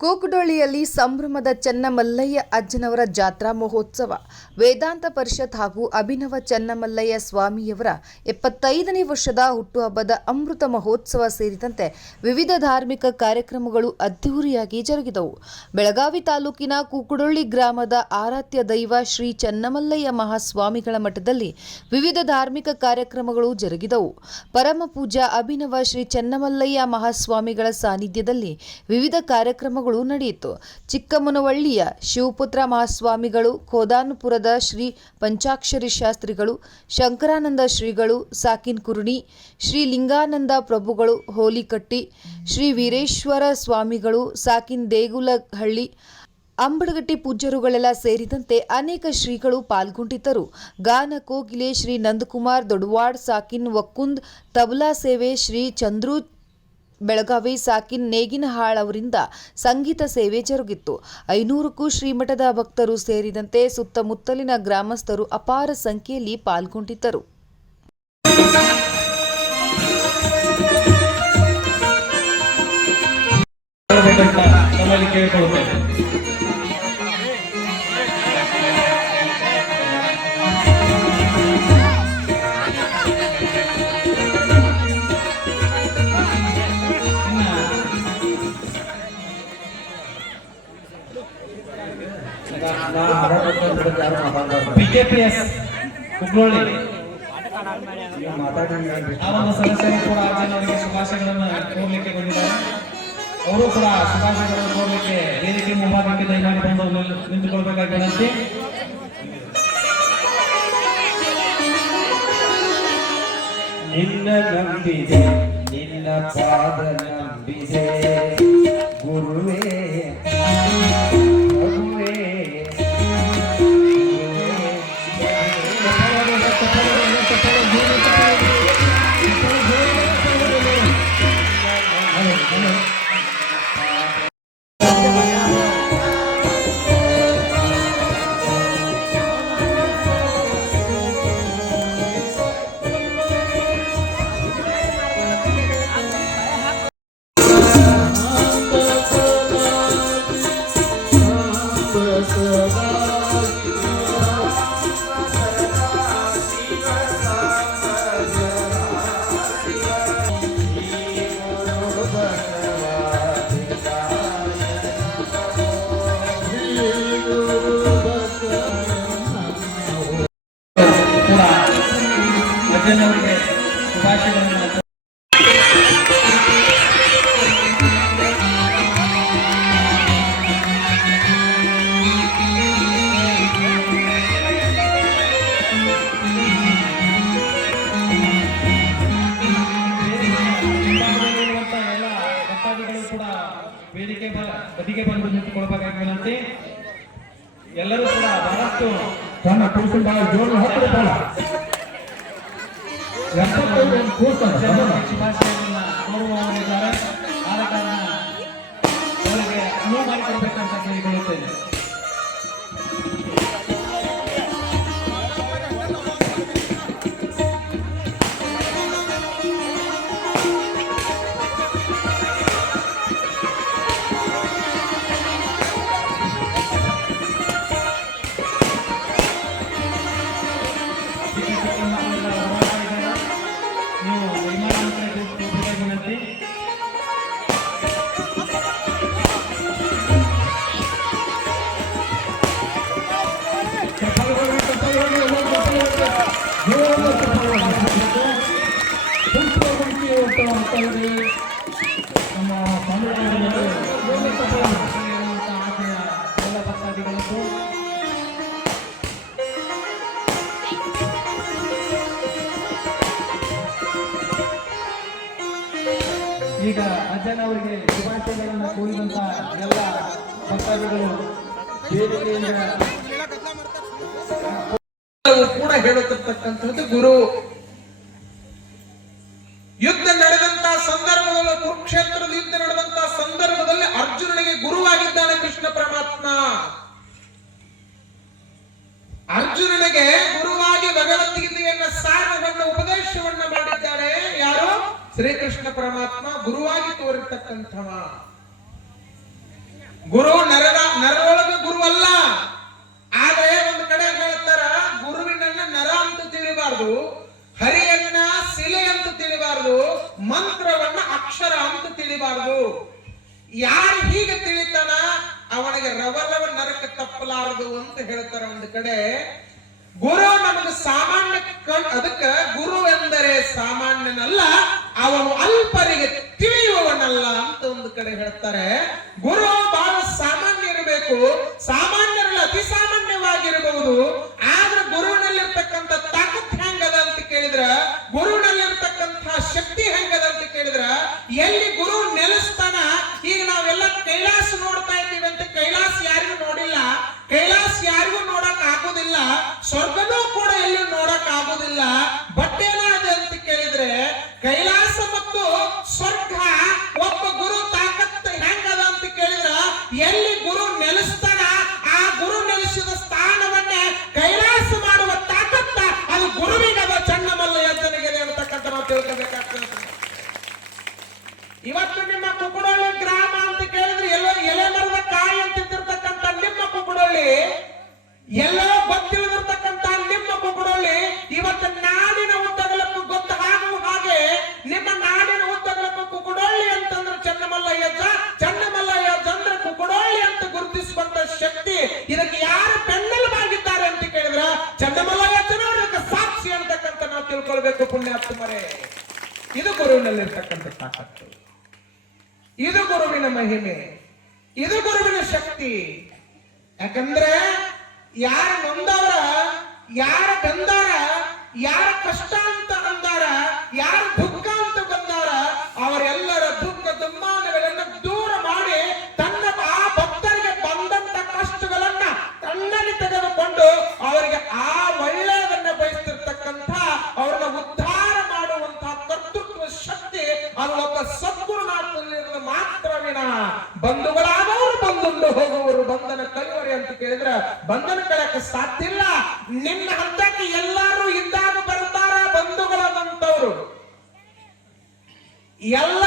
ಕೂಕುಡೊಳ್ಳಿಯಲ್ಲಿ ಸಂಭ್ರಮದ ಚನ್ನಮಲ್ಲಯ್ಯ ಅಜ್ಜನವರ ಜಾತ್ರಾ ಮಹೋತ್ಸವ. ವೇದಾಂತ ಪರಿಷತ್ ಹಾಗೂ ಅಭಿನವ ಚನ್ನಮಲ್ಲಯ್ಯ ಸ್ವಾಮಿಯವರ 75ನೇ ವರ್ಷದ ಹುಟ್ಟುಹಬ್ಬದ ಅಮೃತ ಮಹೋತ್ಸವ ಸೇರಿದಂತೆ ವಿವಿಧ ಧಾರ್ಮಿಕ ಕಾರ್ಯಕ್ರಮಗಳು ಅದ್ದೂರಿಯಾಗಿ ಜರುಗಿದವು. ಬೆಳಗಾವಿ ತಾಲೂಕಿನ ಕೂಕುಡೊಳ್ಳಿ ಗ್ರಾಮದ ಆರಾಧ್ಯ ದೈವ ಶ್ರೀ ಚನ್ನಮಲ್ಲಯ್ಯ ಮಹಾಸ್ವಾಮಿಗಳ ಮಠದಲ್ಲಿ ವಿವಿಧ ಧಾರ್ಮಿಕ ಕಾರ್ಯಕ್ರಮಗಳು ಜರುಗಿದವು. ಪರಮ ಪೂಜ್ಯ ಅಭಿನವ ಶ್ರೀ ಚನ್ನಮಲ್ಲಯ್ಯ ಮಹಾಸ್ವಾಮಿಗಳ ಸಾನ್ನಿಧ್ಯದಲ್ಲಿ ವಿವಿಧ ಕಾರ್ಯಕ್ರಮಗಳು ನಡೆಯಿತು. ಚಿಕ್ಕಮುನವಳ್ಳಿಯ ಶಿವಪುತ್ರ ಮಹಾಸ್ವಾಮಿಗಳು, ಕೋದಾನಪುರದ ಶ್ರೀ ಪಂಚಾಕ್ಷರಿ ಶಾಸ್ತ್ರಿಗಳು, ಶಂಕರಾನಂದ ಶ್ರೀಗಳು, ಸಾಕಿನ್ ಕುರುಣಿ, ಶ್ರೀ ಲಿಂಗಾನಂದ ಪ್ರಭುಗಳು, ಹೋಲಿಕಟ್ಟಿ, ಶ್ರೀ ವೀರೇಶ್ವರ ಸ್ವಾಮಿಗಳು, ಸಾಕಿನ್ ದೇಗುಲಹಳ್ಳಿ, ಅಂಬಡಗಟ್ಟಿ ಪೂಜ್ಯರುಗಳೆಲ್ಲ ಸೇರಿದಂತೆ ಅನೇಕ ಶ್ರೀಗಳು ಪಾಲ್ಗೊಂಡಿದ್ದರು. ಗಾನ ಕೋಗಿಲೆ ಶ್ರೀ ನಂದಕುಮಾರ್ ದೊಡವಾಡ್, ಸಾಕಿನ್ ವಕ್ಕುಂದ್, ತಬಲಾ ಸೇವೆ ಶ್ರೀ ಚಂದ್ರು ಬೆಳಗಾವಿ, ಸಾಕಿನ್ ನೇಗಿನಹಾಳ್ ಅವರಿಂದ ಸಂಗೀತ ಸೇವೆ ಜರುಗಿತ್ತು. 500ಕ್ಕೂ ಶ್ರೀಮಠದ ಭಕ್ತರು ಸೇರಿದಂತೆ ಸುತ್ತಮುತ್ತಲಿನ ಗ್ರಾಮಸ್ಥರು ಅಪಾರ ಸಂಖ್ಯೆಯಲ್ಲಿ ಪಾಲ್ಗೊಂಡಿದ್ದರು. ಬಿಜೆಪಿಎಸ್ ಕುಗ್ರೋಳಿ ಆ ಒಂದು ಸದಸ್ಯರು ಕೂಡ ಅವರಿಗೆ ಶುಭಾಶಯಗಳನ್ನು ಕೋರಲಿಕ್ಕೆ ಬಂದಿದ್ದಾರೆ. ಅವರು ಕೂಡ ಶುಭಾಶಯಗಳನ್ನು ಕೋರಲಿಕ್ಕೆ ವೇದಿಕೆ ಮುಂಭಾಗಕ್ಕೆ ದಯಮಾಡಿ ಬಂದು ನಿಂತುಕೊಳ್ಬೇಕಾಗಿ ವಿನಂತಿ. ನಿನ್ನ ನಂಬಿದೆ, ನಿನ್ನ ಪಾದ ನಂಬಿದೆ ಗುರುವೇ, ಅಜ್ಜನವರಿಗೆ ಶುಭಾಶಯಗಳನ್ನು. ವೇದಿಕೆ ಬದಿಗೆ ಬಂದು ನಿಂತುಕೊಳ್ಬೇಕಾಗಿ ವಿನಂತಿ. ಎಲ್ಲರೂ ಕೂಡ ಬಹಳಷ್ಟು ತನ್ನ ಕುರಿತು ಬಹಳ ಜೋರು ಹಾಕಲಿಲ್ಲ. ಶುಭಾಶಯಗಳನ್ನ ಕೋರುವವರಿದ್ದಾರೆ. ಆದ ಕಾರಣ ಅವರಿಗೆ ಅನುವು ಮಾಡಿಕೊಡ್ಬೇಕಂತ ಕೇಳಿಕೊಳ್ಳುತ್ತೇನೆ. ಈಗ ಅಜ್ಜನವರಿಗೆ ಶುಭಾಶಯಗಳನ್ನು ಕೋರಿದಂತ ಎಲ್ಲ ಭಕ್ತಾದಿಗಳು ವೇದಿಕೆಯಿಂದ ಕೂಡ ಹೇಳುತ್ತಿರ್ತಕ್ಕಂಥದ್ದು ಗುರು. ಯುದ್ಧ ನಡೆದಂತ ಸಂದರ್ಭದಲ್ಲಿ, ಕುರುಕ್ಷೇತ್ರದ ಯುದ್ಧ ನಡೆದಂತ ಸಂದರ್ಭದಲ್ಲಿ ಅರ್ಜುನನಿಗೆ ಗುರುವಾಗಿದ್ದಾನೆ ಕೃಷ್ಣ ಪರಮಾತ್ಮ. ಅರ್ಜುನನಿಗೆ ಗುರುವಾಗಿ ಭಗವದ್ಗೀತೆಯನ್ನ ಸಾರವನ್ನ ಉಪದೇಶವನ್ನ ಮಾಡಿದ್ದಾರೆ ಯಾರು? ಶ್ರೀಕೃಷ್ಣ ಪರಮಾತ್ಮ ಗುರುವಾಗಿ ತೋರಿರ್ತಕ್ಕಂಥವ. ಗುರು ನರರೊಳಗ ಗುರು ಅಲ್ಲ. ಆದ್ರೆ ಒಂದು ಕಡೆ ಹೇಳ್ತಾರ, ಗುರುವಿನನ್ನ ನರ ಅಂತ ತಿಳಿಬಾರ್ದು, ಹರಿಯನ್ನ ಶಿಲೆ ಅಂತ ತಿಳಿಬಾರ್ದು, ಮಂತ್ರವನ್ನ ಅಕ್ಷರ ಅಂತ ತಿಳಿಬಾರ್ದು. ಯಾರು ಹೀಗೆ ತಿಳಿತಾನ ಅವನಿಗೆ ರವಲವ ನರಕ ತಪ್ಪಲಾರದು ಅಂತ ಹೇಳ್ತಾರ. ಒಂದು ಕಡೆ ಗುರು ನಮಗೆ ಸಾಮಾನ್ಯ ಅದಕ್ಕ ಗುರು ಎಂದರೆ ಸಾಮಾನ್ಯನಲ್ಲ, ಅವನು ಅಲ್ಪರಿಗೆ ತಿಳಿಯುವವನಲ್ಲ ಅಂತ ಒಂದು ಕಡೆ ಹೇಳ್ತಾರೆ. ಗುರು ಬಹಳ ಸಾಮಾನ್ಯ ಇರಬೇಕು, ಸಾಮಾನ್ಯರಲ್ಲಿ ಅತಿ ಸಾಮಾನ್ಯವಾಗಿರಬಹುದು. ಆದ್ರೆ ಗುರುವಿನಲ್ಲಿರ್ತಕ್ಕಂಥ ತಾಕತ್ ಹೆಂಗದ ಅಂತ ಕೇಳಿದ್ರ, ಗುರುವಿನಲ್ಲಿರ್ತಕ್ಕಂಥ ಶಕ್ತಿ ಹೆಂಗದ ಅಂತ ಕೇಳಿದ್ರ, ಎಲ್ಲಿ ಗುರು ನೆಲೆಸ್ತಾನ. ಈಗ ನಾವೆಲ್ಲ ಕೈಲಾಸ ನೋಡ್ತಾ ಇದ್ದೀವಿ ಅಂತ ಕೈಲಾಸ ಯಾರಿಗೂ ನೋಡಿಲ್ಲ, ಕೈಲಾಸ ಯಾರಿಗೂ ನೋಡಕ್ ಆಗುದಿಲ್ಲ, ಸ್ವರ್ಗನೂ ಕೂಡ ಎಲ್ಲಿ ನೋಡಕ್ ಆಗುದಿಲ್ಲ. ಬಟ್ ಏನಾದೆ ಅಂತ ಕೇಳಿದ್ರೆ, ಕೈಲಾಸ ಮತ್ತು ಸ್ವರ್ಗ ಒಬ್ಬ ಗುರು ತಾಕತ್ ಹೆಂಗದ ಅಂತ ಕೇಳಿದ್ರ, ಎಲ್ಲಿ ಗುರು ನೆಲೆಸ್ತಾನ ಆ ಗುರು ನೆಲೆಸಿದ ಸ್ಥಾನವನ್ನೇ ಕೈಲಾಸ ಮಾಡುವ ತಾಕತ್ತ ಅದು ಗುರುವಿಗದ, ಚನ್ನಮಲ್ಲಯ್ಯನಿಗೆ ಅಂತಕ್ಕಂಥ ನಾವು ತಿಳ್ಕೋಬೇಕಾಗ್ತದೆ. ಇವತ್ತು ನಿಮ್ಮ ಕುಕ್ಕಡೊಳ್ಳಿ ಗ್ರಾಮ ಅಂತ ಕೇಳಿದ್ರೆ ಎಲ್ಲೋ ಎಲೆ ಮರದ ಕಾಯಿ ಅಂತಿರ್ತಕ್ಕಂಥ ನಿಮ್ಮ ಕುಕ್ಕಡೊಳ್ಳಿ, ಎಲ್ಲೋ ಗೊತ್ತಿಲ್ಲದಿರ್ತಕ್ಕಂಥ ನಿಮ್ಮ ಕುಕ್ಕಡೊಳ್ಳಿ ಇವತ್ತು ನಾಡಿನ ಉದ್ದಗಲಕ್ಕೂ ಗೊತ್ತಾಗುವ ಹಾಗೆ ನಿಮ್ಮ ನಾಡಿನ ಉದ್ದಗಲಕ್ಕೂ ಕುಕ್ಕಡೊಳ್ಳಿ ಅಂತಂದ್ರೆ ಚನ್ನಮಲ್ಲಯ್ಯ, ಚನ್ನಮಲ್ಲಯ್ಯ ಅಂದ್ರೆ ಕುಕ್ಕಡೊಳ್ಳಿ ಅಂತ ಗುರುತಿಸುವಂತ ಶಕ್ತಿ ಇದಕ್ಕೆ ಯಾರು ಬೆನ್ನೆಲುಬಾಗಿದ್ದಾರೆ ಅಂತ ಕೇಳಿದ್ರ ಚನ್ನಮಲ್ಲಯ್ಯ ಅದಕ್ಕೆ ಸಾಕ್ಷಿ ಅಂತಕ್ಕಂಥ ನಾವು ತಿಳ್ಕೊಳ್ಬೇಕು ಪುಣ್ಯಾತ್ಮರೇ. ಇದು ಗುರುವಿನಲ್ಲಿರ್ತಕ್ಕಂಥ ತಾಕತ್ತು, ಇದು ಗುರುವಿನ ಮಹಿಮೆ, ಇದು ಗುರುವಿನ ಶಕ್ತಿ. ಯಾಕಂದ್ರೆ ಯಾರ ನೊಂದವರ, ಯಾರ ಬಂದಾರ, ಯಾರ ಕಷ್ಟ ಅಂತ ಅಂದಾರ, ಯಾರ ದುಃಖ ಅಂತ ಬಂದಾರ, ಅವರೆಲ್ಲರ ದುಃಖ ದುಮ್ಮಾನಗಳನ್ನ ದೂರ ಮಾಡಿ ತನ್ನ ಆ ಭಕ್ತರಿಗೆ ಬಂದಂತ ಕಷ್ಟಗಳನ್ನ ತನ್ನಲ್ಲಿ ತೆಗೆದುಕೊಂಡು ಅವರಿಗೆ ಆ ಒಳ್ಳೆಯದನ್ನ ಬಯಸ್ತಿರ್ತಕ್ಕಂಥ ಅವರನ್ನ ಉದ್ಧಾರ ಮಾಡುವಂತಹ ಕರ್ತೃತ್ವ ಶಕ್ತಿ ಅದು ಒಬ್ಬ ಸದ್ಗುರುನಾಥನಲ್ಲಿರುವ ಮಾತ್ರವಿನ. ಬಂಧುಗಳಾದವರು ಬಂದುಂಡು ಹೋಗುವರು, ಬಂಧನ ಕಲಿಯುವರೆ ಅಂತ ಕೇಳಿದ್ರೆ ಬಂಧನ ಕಳೆಯಕ್ಕೆ ಸಾಧ್ಯ ಇಲ್ಲ. ನಿನ್ನ ಹಂತಕ್ಕೆ ಎಲ್ಲರೂ ಇದ್ದಾಗ ಬರ್ತಾರ ಬಂಧುಗಳಾದಂತವ್ರು, ಎಲ್ಲ